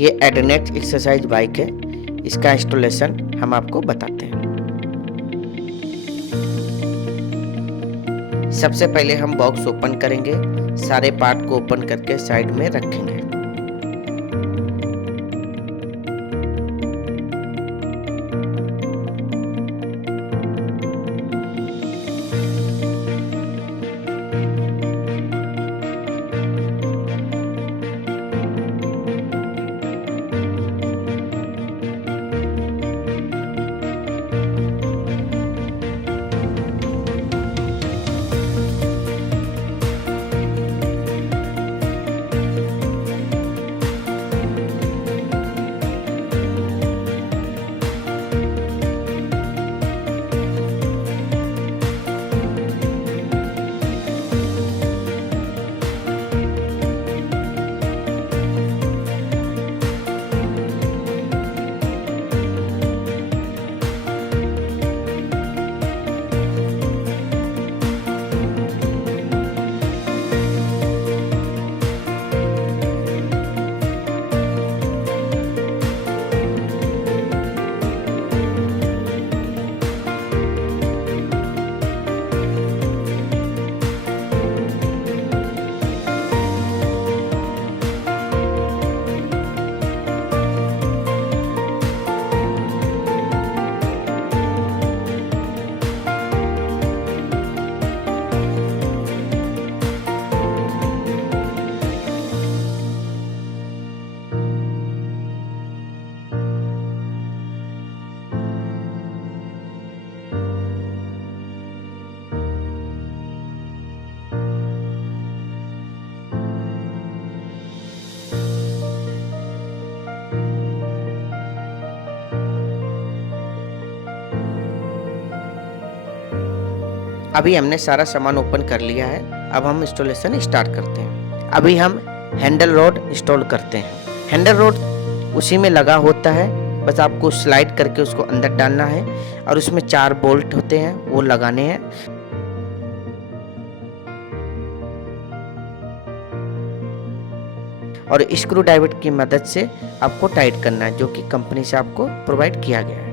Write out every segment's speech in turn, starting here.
ये एडनेक्स exercise bike है। इसका इंस्टॉलेशन हम आपको बताते हैं। सबसे पहले हम बॉक्स ओपन करेंगे, सारे पार्ट को ओपन करके साइड में रखेंगे। अभी हमने सारा सामान ओपन कर लिया है। अब हम इंस्टॉलेशन स्टार्ट करते हैं। अभी हम हैंडल रोड इंस्टॉल करते हैं। हैंडल रोड उसी में लगा होता है, बस आपको स्लाइड करके उसको अंदर डालना है और उसमें 4 बोल्ट होते हैं, वो लगाने हैं। और स्क्रू ड्राइवर की मदद से आपको टाइट करना है, जो कि कंपनी से आपको प्रोवाइड किया गया है।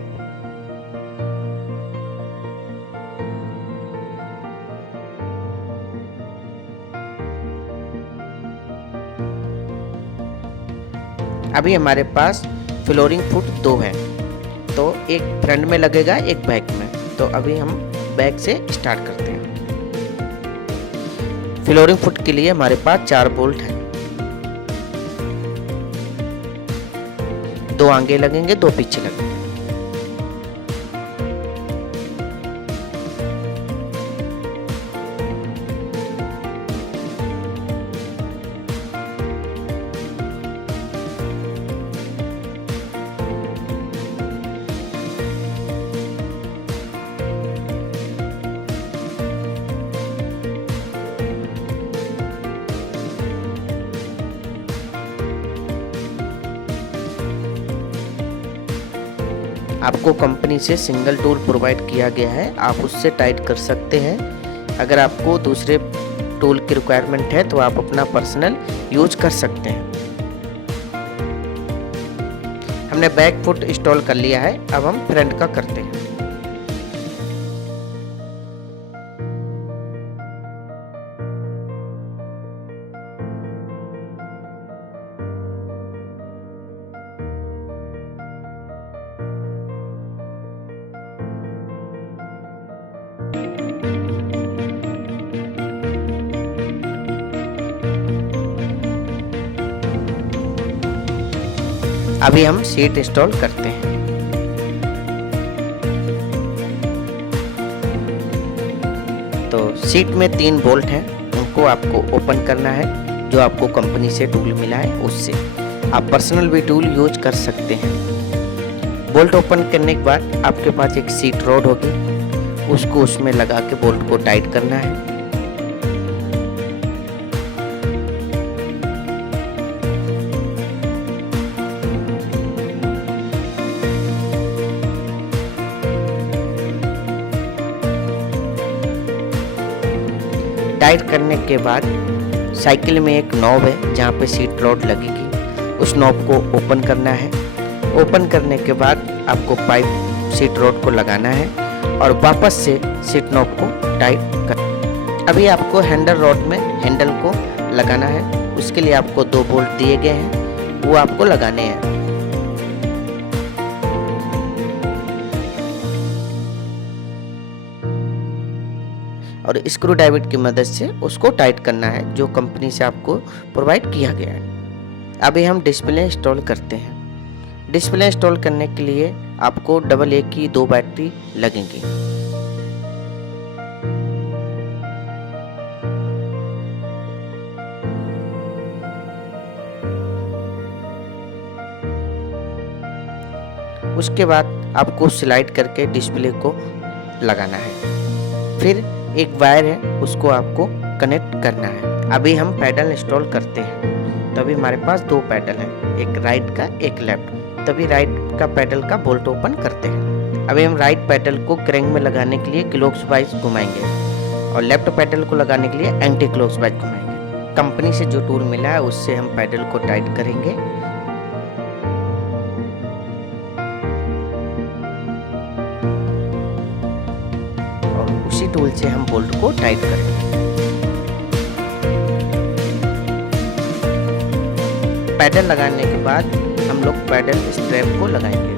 अभी हमारे पास फ्लोरिंग फुट 2 है, तो एक फ्रंट में लगेगा, एक बैक में। तो अभी हम बैक से स्टार्ट करते हैं। फ्लोरिंग फुट के लिए हमारे पास 4 बोल्ट हैं, 2 आगे लगेंगे, 2 पीछे लगेंगे। आपको कंपनी से सिंगल टूल प्रोवाइड किया गया है, आप उससे टाइट कर सकते हैं। अगर आपको दूसरे टूल की रिक्वायरमेंट है तो आप अपना पर्सनल यूज कर सकते हैं। हमने बैक फुट इंस्टॉल कर लिया है, अब हम फ्रंट का करते हैं। अभी हम सीट इंस्टॉल करते हैं। तो सीट में 3 बोल्ट हैं, उनको आपको ओपन करना है, जो आपको कंपनी से टूल मिला है उससे। आप पर्सनल भी टूल यूज कर सकते हैं। बोल्ट ओपन करने के बाद आपके पास एक सीट रोड होगी, उसको उसमें लगा के बोल्ट को टाइट करना है। टाइट करने के बाद साइकिल में एक नॉब है जहाँ पे सीट रोड लगेगी, उस नॉब को ओपन करना है। ओपन करने के बाद आपको पाइप सीट रॉड को लगाना है और वापस से सीट नॉब को टाइट कर। अभी आपको हैंडल रॉड में हैंडल को लगाना है। उसके लिए आपको 2 बोल्ट दिए गए हैं, वो आपको लगाने हैं। और स्क्रू ड्राइवर की मदद से उसको टाइट करना है, जो कंपनी से आपको प्रोवाइड किया गया है। अभी हम डिस्प्ले इंस्टॉल करते हैं। डिस्प्ले इंस्टॉल करने के लिए आपको AA की 2 बैटरी लगेंगी। उसके बाद आपको स्लाइड करके डिस्प्ले को लगाना है। फिर एक वायर है, उसको आपको कनेक्ट करना है। अभी हम पैडल इंस्टॉल करते हैं। तो अभी हमारे पास 2 पैडल हैं, एक राइट का एक लेफ्ट। तभी राइट का पैडल का बोल्ट ओपन करते हैं। अभी हम राइट पैडल को क्रैंक में लगाने के लिए क्लॉकवाइज घुमाएंगे और लेफ्ट पैडल को लगाने के लिए एंटी क्लॉकवाइज घुमाएंगे। कंपनी से जो टूल मिला है उससे हम पैडल को टाइट करेंगे। और उसी टूल से हम बोल्ट को टाइट करेंगे। पैडल लगाने के बाद हम लोग पैडल स्ट्रैप को लगाएंगे।